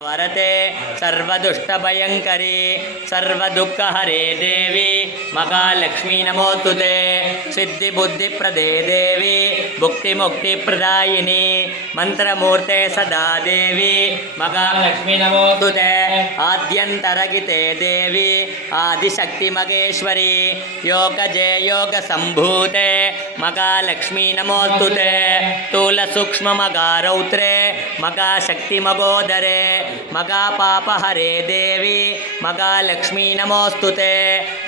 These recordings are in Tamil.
वरते सर्वदुष्टभयङ्करी सर्वदुःखहरे देवी महालक्ष्मी नमोस्तुते सिद्धिबुद्धिप्रदे देवी भुक्तिमुक्तिप्रदायिनी मंत्रमूर्ते सदा देवी महालक्ष्मी नमोस्तुते आद्यन्तरगिते देवी आदिशक्तिमगेश्वरी योगजे योगसम्भूते महालक्ष्मी नमोस्तुते स्थूलसूक्ष्ममगारौत्रे महाशक्तिमगोदरे मगापापहरे देवी महालक्ष्मी नमोस्तुते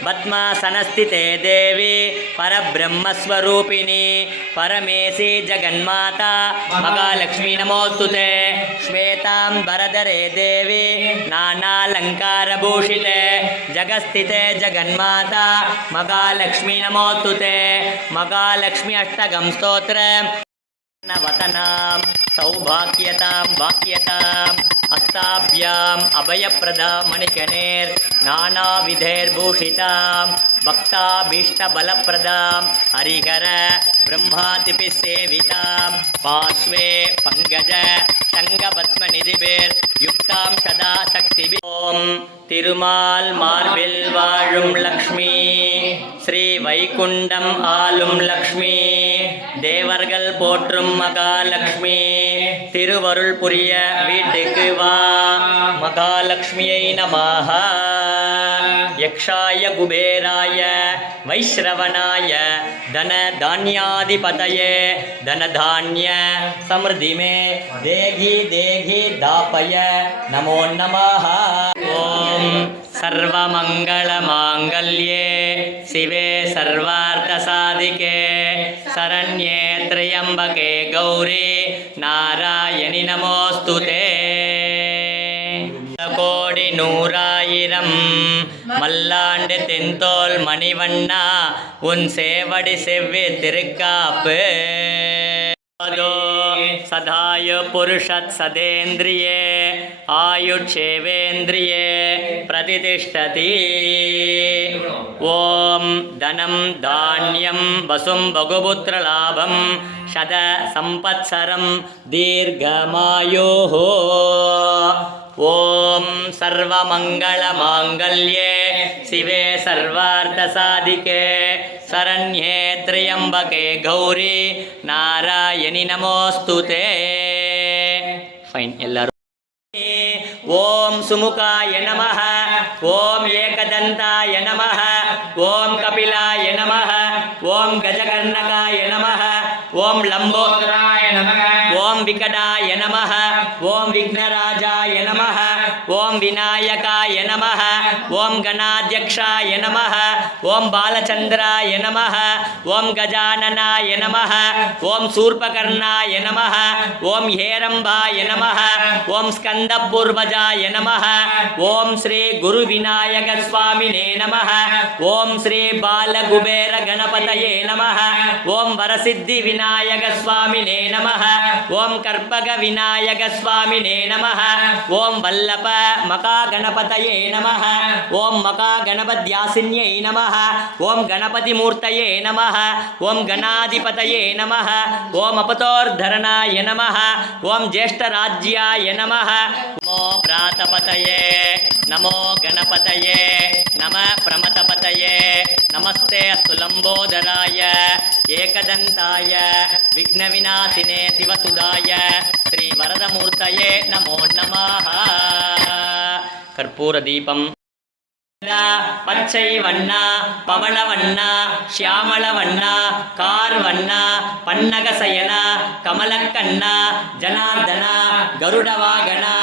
पद्मासनस्थिते देवी परब्रह्मस्वरूपिणी परमेशी जगन्माता महालक्ष्मी नमोस्तुते श्वेतांबरधरे देवी नानालंकारभूषिते जगस्थिते जगन्माता महालक्ष्मी नमोस्तुते महालक्ष्मी अष्टकं स्तोत्रम् वतनां सौभाग्यतां भाग्यताम् अस्ताभ्याम् अभयप्रदां मणिकनेर् नानाविधैर्भूषितां भक्ताभीष्टबलप्रदां हरिहर ब्रह्मादिभिः सेवितां पार्श्वे पंकज शङ्खपद्मनिधिभिर्युक्तां सदा शक्तिभिः ॐ तिरुमाल मार्बिल वाழும் लक्ष्मी श्री வைகுண்டம் ஆளும் லக்ஷ்மி தேவர்கள் போற்றும் மகாலட்சுமி திருவருள் புரிய வீட்டுக்கு வா மகாலட்சுமியை நமஹ यक्षाय कुबेराय वैश्रवणाय धन धान्याधिपतये धन धान्य समृद्धि में देहि देहि दापय नमो नमः ओम सर्वमंगल मांगल्ये शिवे सर्वार्थसाधिके शरण्ये त्र्यंबके गौरी नारायणि नमोस्तुते கோடி நூறாயிரம் மல்லாண்டு தென்தோல் மணிவண்ணா உன் சேவடி செவ்வி திருக்காப்பு सदाय पुरुषत् सदेन्द्रिये आयुक्षेवेन्द्रिये प्रतिष्ठति ओम धनं धान्यं वसुं बहुपुत्रलाभं शत संवत्सरं दीर्घमायुः ओम सर्वमंगलमांगल्ये शिवे सर्वार्थसाधिके शरण्ये त्र्यंबके गौरी नारायणि नमोस्तुते फाइन एल्लारू ओम सुमुखाय नमः ओम एकदंताय नमः ओम कपिलाय नमः ओम गजकर्णकाय नमः ओम लंबोदराय नमः ओम विकटाय नमः ओम विघ्नराजाय नमः ओम विनायकाय नमः ओम गणाध्यक्षाय नमः ओम बालचंद्राय नमः ओम गजाननाय नमः ओम शूर्पकर्णाय नमः ओम हेरंबाय नमः ओम स्कंदपूर्वजाय नमः ओम श्री गुरुविनायक स्वामिने नमः ओम श्री बालकुबेर गणपतये नमः ओम वरसिद्धि विनायक स्वामिने नमः ओम कर्पग विनायक स्वामिने नमः ओम वल्लभ मका गणपतये नमः ओम मका गणपत्यासिन्यै नमः ओम गणपति मूर्तये नमः ओम गणाधिपतये नमः ओम अपतोर्धरणाय नमः ओम ज्येष्ठराज्याय नमः नमो प्रातपतये नमो गणपतये नमः प्रमथपतये नमस्ते अस्तु लंबोदराय एकदंताय विघ्नविनाशिने शिवसुधाय श्री वरदमूर्तये नमो नमः कर्पूरदीपं பச்சை வண்ணா பவள வண்ணா ஷியாமள வண்ணா கார் வண்ணா பன்னகசயனா கமலக்கண்ணா ஜனார்தனா கருடவாகனா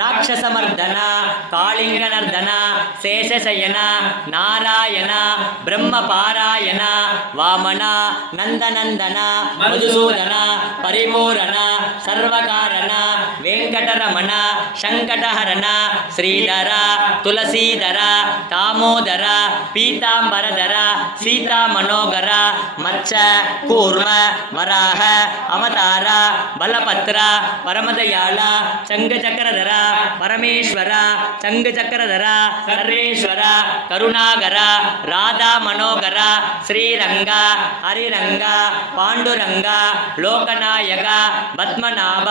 ராட்சசமர்தனா காளிங்கநர்தனா சேஷசயனா நாராயணா பிரம்மபாராயணா வாமனா நந்தநந்தனா மதுசூதனா பரிபூரணா சர்வகாரணா வெங்கடரமணா சங்கடஹரணா ஸ்ரீதரா துளசீதரா दामोदर पीतांबरधर सीता मनोगर मत्स कूर्म वराह अवतार बलपत्र परमदयाल चंगचक्रधर परमेश्वर चंगचक्रधर सर्वेश्वर करुणागर राधा मनोगर श्रीरंग हरिरंग पांडुरंग लोकनायक पद्मनाभ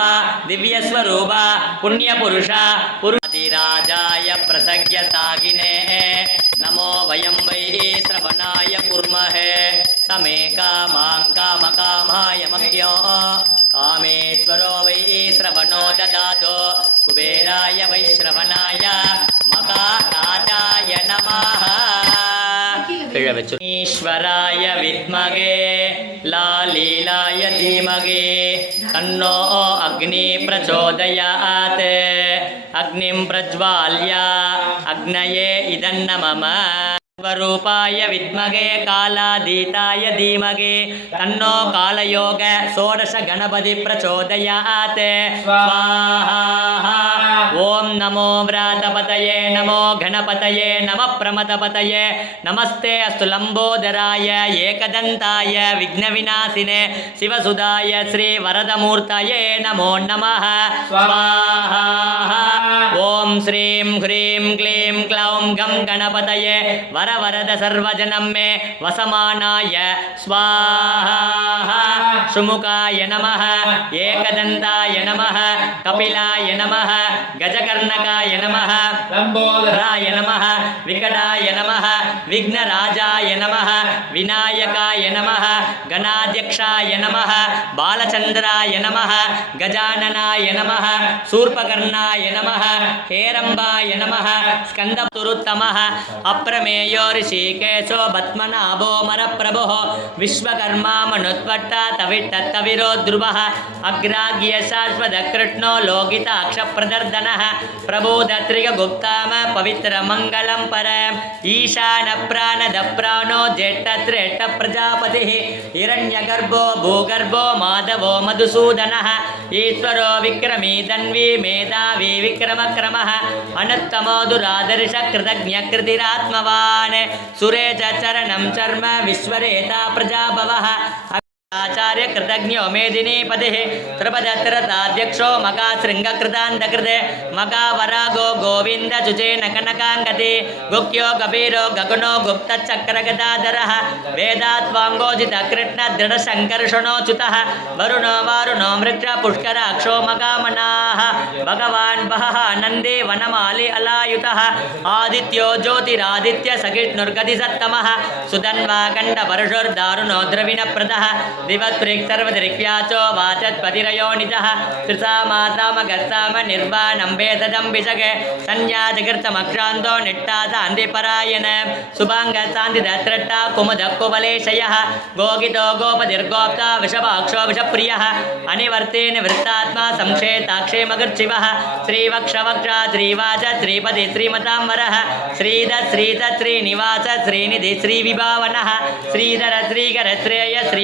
दिव्यस्वरूप पुण्यपुरुष पुरुषाधिराजाय प्रसज्ञतागिने नमो वयं वै श्रवणाय कुर्महे समे कामां कामकामाय मह्यो कामेश्वरो वै श्रवणो ददातो कुबेराय वै श्रवणाय मकाराजाय नमः ईश्वराय विद्महे लालीलाय धीमहि तन्नो अग्नि प्रचोदयात् अग्निं प्रज्वाल्य अग्नये इदन्नमम स्वरूपाय विद्महे कालातीताय धीमहि तन्नो कालयोग षोडश गणपति प्रचोदयात् स्वाहा ओम नमो व्रातपतये नमो गणपतये नमः प्रमथपतये नमस्ते अस्तु लंबोदराय एकदंताय विघ्नविनाशिने शिवसुधाय श्री वरदमूर्तये नमो नमः स्वाहा ओम श्रीं ह्रीं क्लीं क्लौं गं गणपतये वरवरद सर्वजनं मे वसमानाय स्वाहा सुमुखाय नमः एकदंताय नमः कपिलाय नमः गजकर्णकाय नमः लंबोदराय नमः विकटाय नमः विघ्नराजाय नमः विनायकाय नमः गणाध्यक्षाय नमः बालचंद्राय नमः गजाननाय नमः शूर्पकर्णाय नमः हेरंबाय नमः स्कंदपुरुत्तमः अप्रमेयो ऋषिकेशो पद्मनाभो मरप्रभुः विश्वकर्मा मनुत्वट्टा तविट्टविरो ध्रुवः अग्राग्य शाश्वतकृष्णो लोकिताक्षप्रदर्दनः प्रबोधत्रिगुप्ताम पवित्रमङ्गलं परम् ईशान प्राणदप्राणो जेट्टत्रेट्ट प्रजापतिः हिरण्यगर्भो भूगर्भो माधवो मधुसूदनः ईश्वरो विक्रमी धन्वी मेधावी विक्रमक्रमः अनुत्तमो दुरादर्श कृतज्ञकृतिरात्मवान् सुरेश चरणं चर्म विश्वरेता प्रजाभवः आचार्य कृतज्ञो मेदिनी पतिः त्रिपदत्रताध्यक्षो मका शृङ्गकृतान्तकृते मका वरागो गोविन्द चुचेन कनकाङ्गति गुह्यो कबीरो गगनो गुप्तचक्रगदाधरः वेदात्वाङ्गोजित कृष्ण दृढशङ्कर्षणोच्युतः वरुणो वारुणो मृक्ष पुष्कराक्षो मकामनाः भगवान् बहः नन्दी वनमालि अलायुतः आदित्यो ज्योतिरादित्य सहिष्णुर्गतिसत्तमः सुधन्वा कण्डपरशुर्दारुणो द्रविणप्रदः दिवत्प्रेक्सर्वदृक्व्याचो वाचत्पतिरयोनितः त्रिसा मातामगस्ताम निर्वाणं वेददं विषगे संज्ञाजकृतमक्षान्तो निट्टासान्तिपरायण शुभाङ्गसान्तिदत्रट्टा कुमुदकुवलेशयः गोगितो गोपतिर्गोप्ता विषपाक्षो विषप्रियः अनिवर्ते निवृत्तात्मा संक्षेताक्षेमगर्चिवः श्रीवक्षवक्षा श्रीवाच श्रीपति श्रीमतांवरः श्रीध श्रीध श्रीनिवास श्रीनिधि श्रीविभावनः श्रीधर श्रीकर श्रेय श्री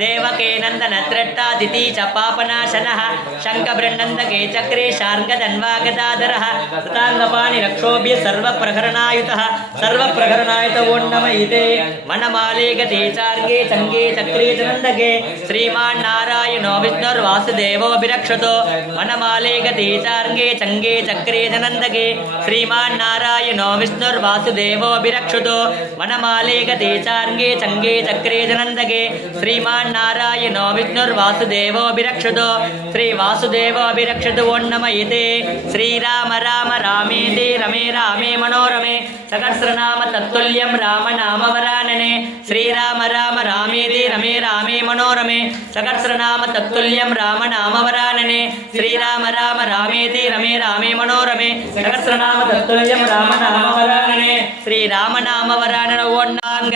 देवके नंदन त्रट्टादिति च पापनाशनः शङ्खबृन्नन्दके चक्रे शार्ङ्गधन्वागदाधरः सताङ्गपाणि रक्षोभ्य सर्वप्रहरणायुतः सर्वप्रहरणायुत ओन्नमयिते वनमाले गते चार्गे चङ्गे चक्रे च नन्दके श्रीमान्नारायणो विष्णुर्वासुदेवोऽभिरक्षतो वनमाले गते चार्गे चङ्गे चक्रे च नन्दके श्रीमान्नारायणो विष्णुर्वासुदेवोऽभिरक्षतो वनमाले गते चार्गे चङ्गे चक्रे च नन्दके श्रीमान्नारायणो विष्णुर्वासुदेवोऽभिरक्षतो श्रीवासुदेवोऽभिरक्षतो ओन्नमयिते श्रीराम राम रामेति रमे रामे मनोरमे सहस्रनाम तत्तुल्यं रामनामवरानने श्रीराम राम रामेति रमे रामे मनोरमे सहस्रनाम तत्तुल्यं रामनामवरानने श्रीराम राम रामेति रमे रामे मनोरमे सहस्रनाम तत्तुल्यं रामनामवरानने श्रीरामनामवरानन ओन्नांग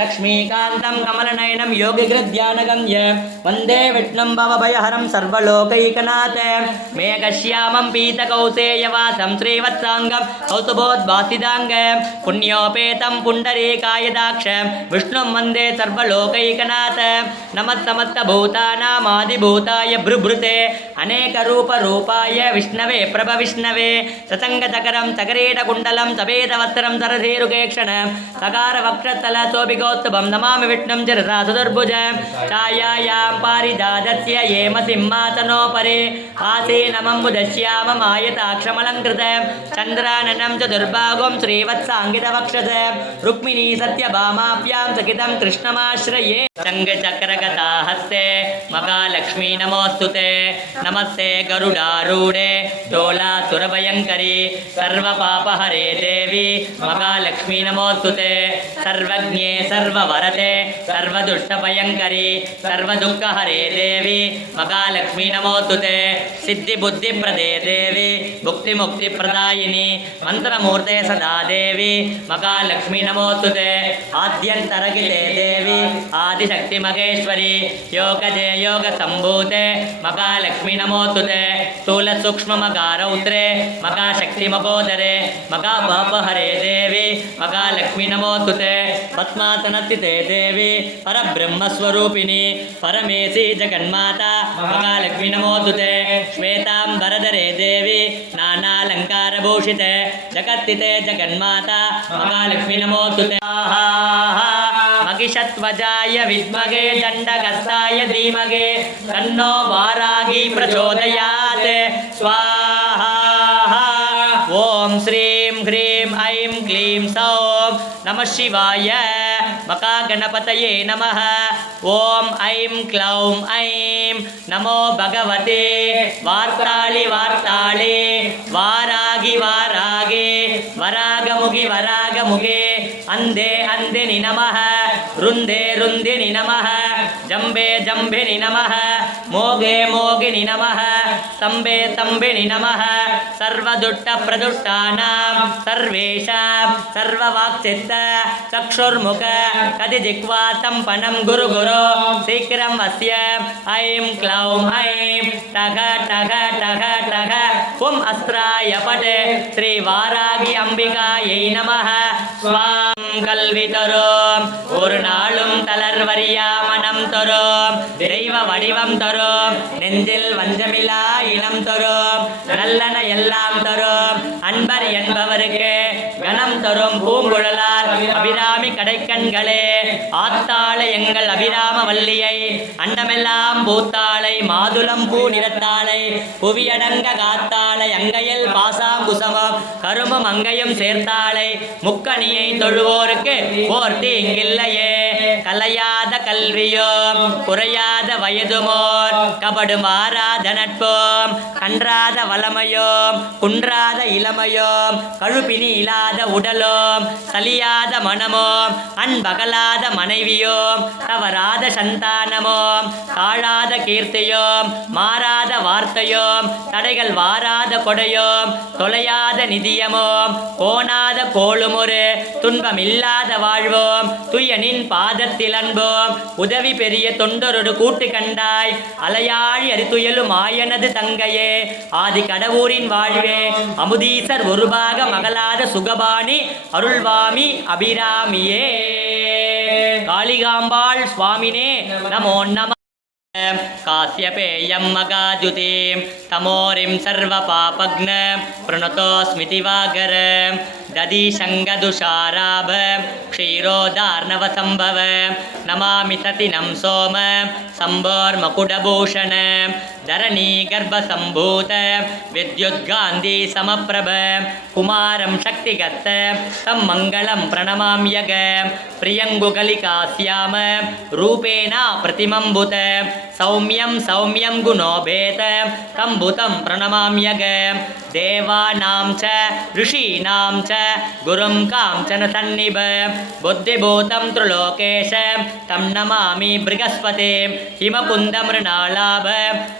लक्ष्मीकान्तं कमलनयनं योगिगृध्यानगम्य वन्दे विष्णुं भवभयहरं सर्वलोकैकनाथ मेघश्यामं पीतकौसेयवासं श्रीवत्साङ्गं कौस्तुभोद्भासिताङ्गं पुण्योपेतं पुण्डरीकायदाक्षं विष्णुं वन्दे सर्वलोकैकनाथ नमः समस्तभूतानामादिभूताय भृभृते अनेकरूपरूपाय विष्णवे प्रभविष्णवे ससङ्गचकरं चकरीटकुण्डलं सवेदवस्त्रं सरधीरुकेक्षणं सकारवक्षत वत्सलसोऽभिगोत्तमं नमामि विष्णुं चिररासुदुर्भुजं छायायां पारिजातस्य येम सिंहासनोपरि आसीनमम्बुदश्याममायताक्षमलङ्कृतं चन्द्राननं चतुर्भागं श्रीवत्साङ्गितवक्षसं रुक्मिणी सत्यभामाभ्यां सहितं कृष्णमाश्रये शङ्खचक्रगदा हस्ते महालक्ष्मी नमोऽस्तुते नमस्ते गरुडारूढे डोलासुरभयङ्करी सर्वपापहरे देवी महालक्ष्मी नमोऽस्तुते सर्वज्ञे सर्ववरते सर्वदुष्टभयङ्करी सर्वदुःखहरे देवी महालक्ष्मी नमोऽस्तुते सिद्धिबुद्धिप्रदे देवी भुक्तिमुक्तिप्रदायिनी मन्त्रमूर्ते सदा देवी महालक्ष्मी नमोऽस्तुते आद्यन्तरगिते देवी आदिशक्तिमहेश्वरी योगदे योगसम्भूते महालक्ष्मी नमोऽस्तुते स्थूलसूक्ष्ममगारौत्रे महाशक्तिमगोदरे महापापहरे देवी महालक्ष्मी नमोऽस्तुते पद्मासनस्थिते देवी परब्रह्मस्वरूपिणी परमेशी जगन्माता महालक्ष्मी नमोऽस्तुते श्वेताम्बरधरे देवी नानालङ्कारभूषिते जगत्स्थिते जगन्माता महालक्ष्मी नमोऽस्तुते महिषध्वजाय विद्महे दण्डहस्ताय धीमहि तन्नो वाराही प्रचोदयात् स्वाहा ॐ श्रीं ह्रीं ऐं क्लीं सौं नमः शिवाय महागणपतये नमः ॐ ऐं क्लौं ऐं नमो भगवते वार्ताळि वार्ताळे वारागि वारागे वरागमुगि वरागमुगे अन्धे अन्धिनि नमः रुन्दे रुन्दिनि नमः जम्बे जम्बिनि नमः मोगे मोगिनि नमः स्तम्भे स्तम्भिनि नमः सर्वदुष्टप्रदुष्टानां सर्वेषां सर्ववाक्चित्त चक्षुर्मुख कदिजिह्वा सम्पन्नं गुरु गुरु शीघ्रम् अस्य ऐं क्लौं ऐं टघ टघ टघ टघ पुं अस्त्राय पट श्रीवारागि अम्बिकायै नमः स्वां கல்வி தரும் ஒரு நாளும் தளர்வரியா மனம் தரும் தெய்வ வடிவம் தரும் நெஞ்சில் வஞ்சமில்லா இளம் தரும் நல்லன எல்லாம் தரும் அன்பர் என்பவருக்கு கணம் தரும் பூங்குழலார் அபிராமி கடைக்கண்களே ஆத்தாளை எங்கள் அபிராம வல்லியை அண்டமெல்லாம் பூத்தாளை மாதுளம் பூ நிறத்தாளை புவியடங்க காத்தாளை அங்கையில் பாசாங்குசமம் கருமம் அங்கையும் சேர்த்தாளை முக்கணியை தொழுவோருக்கு போர்த்தி இங்கில்லையே கலையாத கல்வியோம் குறையாத வயதுமோர் கபடு மாறாத நட்போம் கன்றாத வளமையோம் குன்றாத இளமையோம் கழுப்பினி இல்லாத உடலோம் சலியாத மனமோம் அன்பகலாத மனைவியோம் தவறாத சந்தானமோம் தாழாத கீர்த்தியோம் மாறாத வார்த்தையோம் தடைகள் வாராத கொடையோம் தொலையாத நிதியமோம் கோணாத கோளுமொரு துன்பமில்லாத வாழ்வோம் துயனின் பாதத்தில் அன்போம் உதவி பெரிய தொண்டரொரு கூட்டு கண்டாய் அலையாழி அரித்துயலும் ஆயனது தங்கையே ஆதி கடவுரின் வாழ்வே அமுதீசர் ஒருபாக மகளாத சுகபாணி அருள்வாமி அபிராமியே காளிகாம்பாள் சுவாமினே நமோ நம काश्यपेयं मगाजुतिं तमोरिं सर्वपापघ्न प्रणतोऽस्मिति वागर दधिशङ्गदुषाराभ क्षीरोदार्णवसम्भव नमामि सतिनं सोम सम्भोर्मकुटभूषण धरणी गर्भसम्भूत विद्युद्गान्धी समप्रभ कुमारं शक्तिगत तं मङ्गलं प्रणमाम्यग प्रियङ्गुकलिकास्याम रूपेण प्रतिमम्बुत सौम्यं सौम्यं गुणोभेत तं भूतं प्रणमाम्यग देवानां च ऋषीणां च गुरुं काञ्चन सन्निभ बुद्धिभूतं त्रिलोकेश तं नमामि बृहस्पते हिमकुन्दमृणालाभ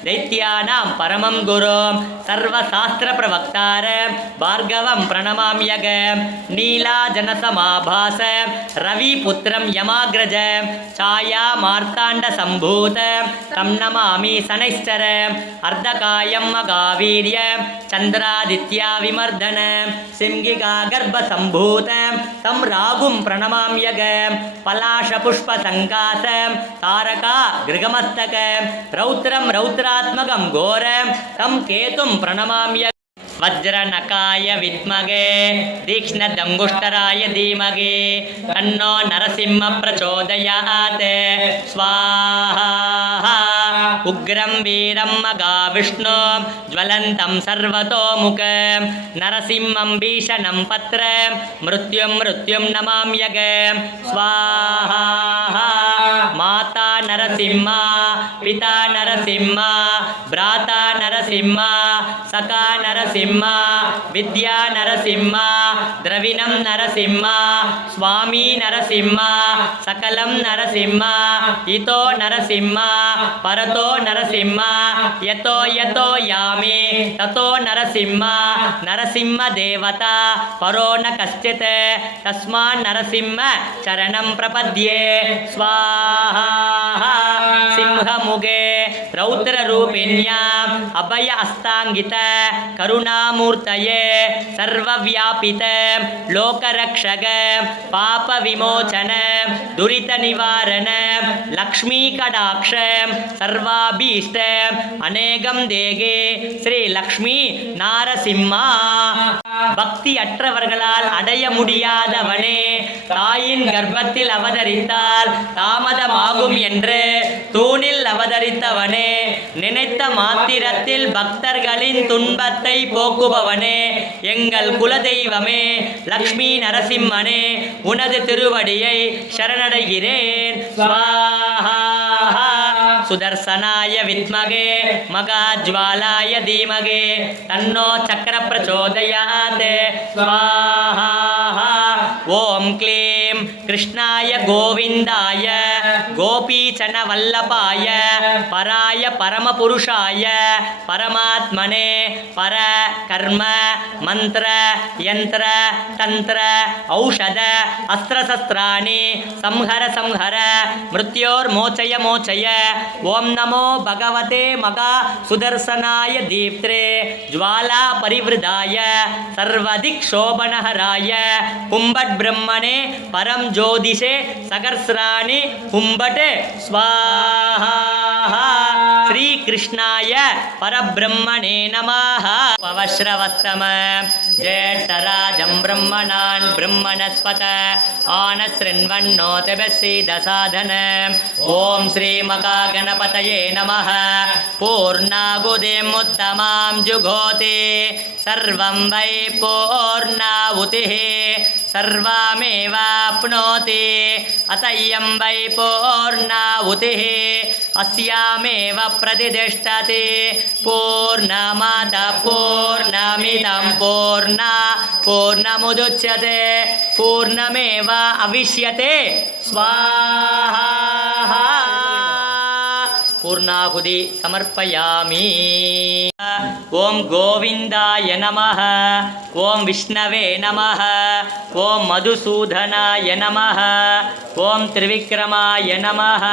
दैत्यानां परमं गुरुं सर्वशास्त्रप्रवक्तार भार्गवं प्रणमाम्यग नीलाजनसमाभास रविपुत्रं यमाग्रज छायामार्ताण्डसम्भूत तं नमामि शनैश्चर अर्धकायं मगावीर्य चन्द्रादित्या विमर्दन सिंहिका गर्भसम्भूत तं रागुं प्रणमाम्यग पलाशपुष्पसङ्कास तारका गृगमस्तक रौद्रं रौद्रात्मकं घोर तं केतुं प्रणमाम्यग वज्रनकाय विद्महे तीक्ष्णदङ्गुष्टराय धीमहि तन्नो नरसिंह प्रचोदयात् स्वाहा उग्रं वीरं मगाविष्णु ज्वलन्तं सर्वतोमुखं नरसिंहं भीषणं पत्रं मृत्युं नमाम्यहं स्वाहा माता नरसिंह पिता नरसिंह भ्राता नरसिंह सखा नरसिंह विद्या नरसिंह द्रविणं नरसिंह स्वामी नरसिंह सकलं नरसिंह इतो नरसिंह परतो नरसिंह यतो यतो यामि ततो नरसिंह नरसिंह देवता परो न कश्चित् तस्मान् नरसिंह चरणं प्रपद्ये स्वाहा सिंहमुखे रौद्ररूपिण्याम् अभय अस्ताङ्गित करुणामूर्तये सर्वव्यापित लोकरक्षक पापविमोचन दुरितनिवारण लक्ष्मीकटाक्ष सर्वाभीष्ट अनेकं देगे श्रीलक्ष्मी नारसिंहा பக்தி அற்றவர்களால் அடைய முடியாதவனே தாயின் கர்ப்பத்தில் அவதரித்தால் தாமதமாகும் என்று தூணில் அவதரித்தவனே நினைத்த மாத்திரத்தில் பக்தர்களின் துன்பத்தை போக்குபவனே எங்கள் குலதெய்வமே லக்ஷ்மி நரசிம்மனே உனது திருவடியை சரணடைகிறேன் स्वाहा सुदर्शनाय विद्महे मगाज्वालाय धीमहि तन्नो चक्र प्रचोदयात् स्वाहा ओम क्लीं कृष्णाय गोविंदाय गोपीचन वल्लभाय पराय परमपुरुषाय परमात्मने पर कर्म मंत्र यंत्र तंत्र औषध अस्त्र शस्त्राणि संहर संहर मृत्योर्मोचय मोचय ओम नमो भगवते मगा सुदर्शनाय दीप्त्रे ज्वाला परिवृदाय सर्वदिक् शोभनहराय कुंभट ब्रह्मणे परम ज्योतिषे सहस्राणि कुंभट स्वाहा श्री कृष्णाय परब्रह्मणे नमः पवश्रवस्तम ज्येष्ठराजं ब्रह्मणान् ब्रह्मणस्पत आनशृण्वन्नोतिभिस्सीदसाधन ओम श्री महागणपतये नमः पूर्णाहुतिमुत्तमां जुहोति सर्वं वै पूर्णाहुतिः सर्वमेवाप्नोति अत इयं वै पूर्णाहुतिः अस्यामेव प्रतिष्ठति पूर्णमादः पूर्णमिदं पूर्णमुदच्यते पूर्णमेव अविष्यते स्वाहा पूर्णाहुति समर्पयामि ओम गोविंदाय नमः ओम विष्णवे नमः ओम मधुसूदनाय नमः ओम त्रिविक्रमाय नमः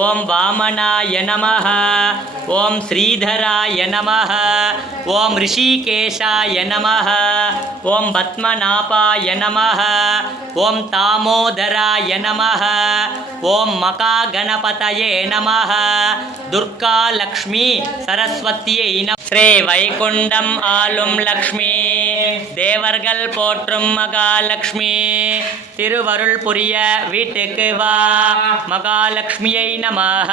ओम वामनाय नमः ओम श्रीधराय नमः ओम ऋषिकेशाय नमः ओम पद्मनाभाय नमः ओम तामोदराय नमः ओम महागणपतये नमः दुर्गा लक्ष्मी सरस्वतियै नमः श्री வைகுண்டம் ஆளும் லக்ஷ்மி தேவர்கள் போற்றும் மகாலட்சுமி திருவருள் புரிய வீட்டுக்கு வா மகாலட்சுமியை நமஹ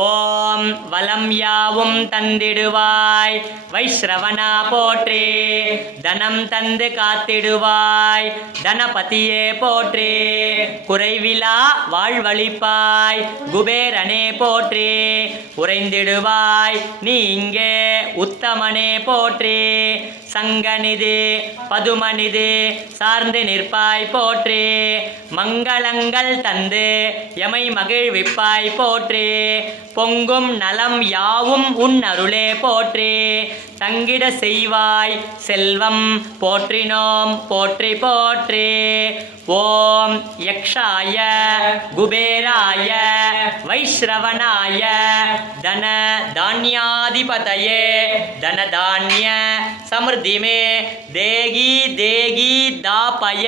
ஓம் வலம் யாவும் தந்திடுவாய் வைஷ்ரவனா போற்றி தனம் தந்து காத்திடுவாய் தனபதியே போற்றி குறைவிலா வாழ்வழிப்பாய் குபேரனே போற்றி உறைந்திடுவாய் நீ இங்கே உத்தமனே போற்றி சங்கநிதி பதுமநிதி சார்ந்து நிற்பாய் போற்றி மங்களங்கள் தந்து எமை மகிழ்விப்பாய் போற்றி பொங்கும் நலம் யாவும் உன் அருளே போற்றி தங்கிட செய்வாய் செல்வம் போற்றினோம் போற்றி போற்றி ஓம் யக்ஷாய குபேராய வைஷ்ரவனாய தன தானியாதிபதயே தனதான்ய சமிருதிமே தேகி தேகி தாபய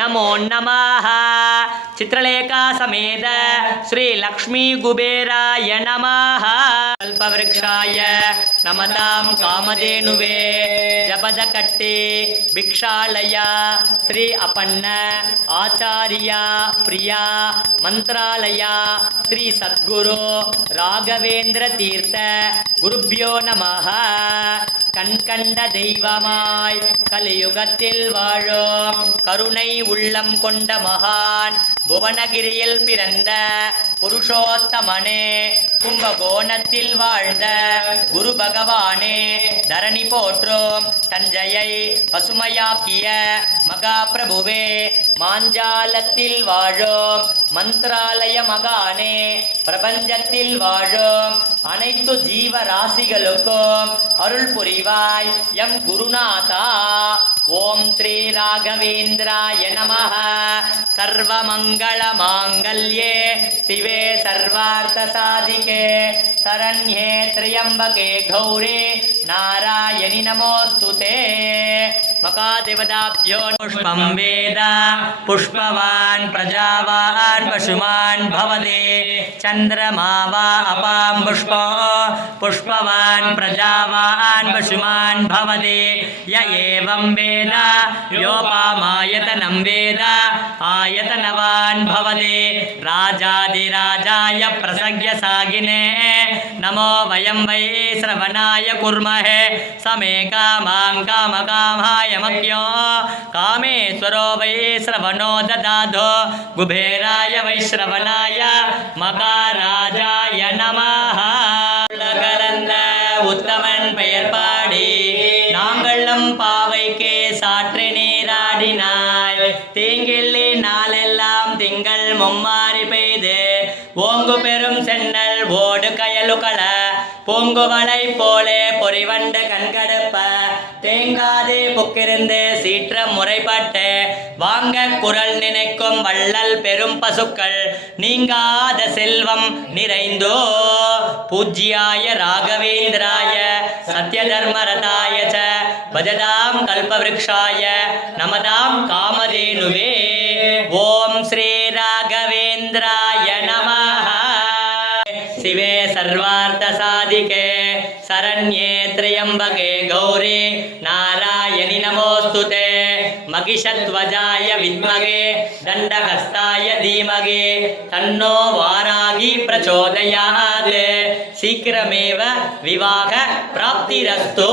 நமோ நமஹ चित्रलेखा समेत श्री लक्ष्मी कुबेराय नमः। कल्पवृक्षाय नमतां कामधेनुवे जपदकट्टे भिक्षालय श्री अपन्न आचार्य प्रिया मंत्रालय श्री सद्गुरु राघवेंद्र तीर्थ गुरुभ्यो नमः। கண்கண்ட தெய்வமாய் கலியுகத்தில் வாழும் கருணை உள்ளம் கொண்ட மகான் புவனகிரியில் பிறந்த புருஷோத்தமனே, கும்பகோணத்தில் வாழ்ந்த குரு பகவானே, தரணி போற்றும் தஞ்சையை பசுமையாக்கிய மகாபிரபுவே, மாஞ்சாலத்தில் வாழும் மந்திராலய மகானே, பிரபஞ்சத்தில் வாழும் அனைத்து ஜீவராசிகளுக்கும் அருள் புரிவாய் எம் குருநாதா. ஓம் ஸ்ரீ ராகவேந்திராய நமஹ. சர்வமங்கள மாங்கல்யே சிவே சர்வார்த்த சாதிகே சரண்யே த்ரியம்பகே கௌரி நாராயணி நமோஸ்துதே. மகாதேவதாभ्यो पुष्पं वेद पुष्पवान् प्रजावान् पशुमान् भवते चन्द्रमा वा अपां पुष्पो पुष्पवान् प्रजावान् पशुमान् भवते य एवं वेद योपामायतनं वेद आयतनवान् भवते राजाधिराजाय प्रसज्ञ सागिने नमो वयं वै श्रवणाय कुर्महे समे कामां कामकामाय मख्यो कामेश्वरो वै श्रवणो ददाधो कुबेराय वैश्रवणाय मकाराजाय नमः. கலந்த உத்தமன் பெயர் பாடி நாங்களும் பாவைக்கே சாற்று நீராடினாய். தீங்கில்லி நாளெல்லாம் திங்கள் மும்மாறி பெய்து ஓங்கு பெரும் சென்னல் ஓடு கயலுகள பூங்குவளை போலே பொறிவண்டு கண்கடுப்ப தேங்காதே புக்கிருந்து சீற்றம் முறைப்பட்டு வாங்க குரல் நினைக்கும் வள்ளல் பெரும் பசுக்கள் நீங்காத செல்வம் நிறைந்தோ. பூஜ்யாய ராகவேந்திராய சத்யதர்மரதாய ச பஜதாம் கல்பவ்ருக்ஷாய நமதாம் காமதேனுவே. ஓம் ஸ்ரீ ராகவேந்திராய நமஹ. शिवे सर्वार्थ साधिके शरण्ये त्र्यंबके गौरी नारायणि नमोस्तुते. महिषध्वजाय विद्महे दण्डहस्ताय धीमहि तन्नो वाराही प्रचोदयात्. शीघ्रमेव विवाह प्राप्तिरस्तु.